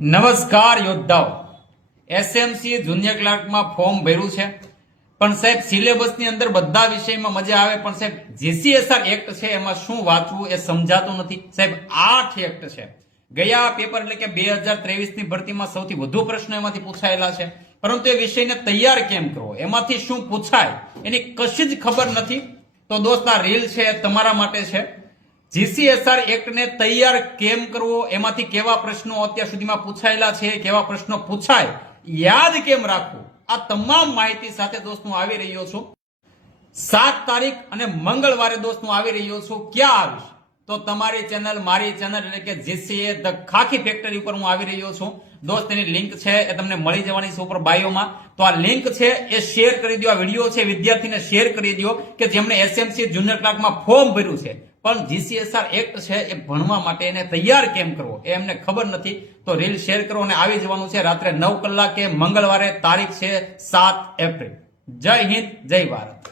નમસ્કાર યોદ્ધાઓ, SMC junior ક્લાર્કમાં form ભર્યું છે, પણ સાહેબ સિલેબસની અંદર બધા વિષયમાં મજા આવે, પણ સાહેબ જીસીએસઆર એક્ટ છે એમાં શું વાંચવું એ સમજાતું નથી. સાહેબ 8 એક્ટ છે. ગયા પેપર એટલે કે 2023 ની ભરતીમાં સૌથી વધુ પ્રશ્નો એમાંથી પૂછાયેલા છે, પરંતુ એ વિષયને તૈયાર કેમ કરવો, એમાંથી શું પૂછાય એની કશી જ ખબર નથી. તો દોસ્ત, આ રીલ છે તમારા માટે છે. જીસીએસઆર એક્ટને તૈયાર કેમ કરવો, એમાંથી કેવા પ્રશ્નો અત્યાર સુધીમાં પૂછાયેલા છે, કેવા પ્રશ્નો પૂછાય, યાદ કેમ રાખવું, આ તમામ માહિતી સાથે દોસ્ત હું આવી રહ્યો છું. 7 તારીખ અને મંગળવારે દોસ્ત હું આવી રહ્યો છું. ક્યાં આવીશ? તો તમારી ચેનલ, મારી ચેનલ એટલે કે જીસીએ ધ ખાખી ફેક્ટરી ઉપર હું આવી રહ્યો છું. દોસ્ત, એની લિંક છે એ તમને મળી જવાની છે ઉપર બાયોમાં. તો આ લિંક છે એ શેર કરી દો. આ વિડીયો છે વિદ્યાર્થીને શેર કરી દો કે જેમણે એસએમસી જુનિયર ક્લાર્કમાં ફોર્મ ભર્યું છે, પણ જીસીએસઆર એક્ટ છે એ ભણવા માટે એને તૈયાર કેમ કરવો એ એમને ખબર નથી. તો રીલ શેર કરો અને આવી જવાનું છે રાત્રે 9 કલાકે મંગળવારે, તારીખ છે 7 એપ્રિલ. જય હિન્દ, જય ભારત.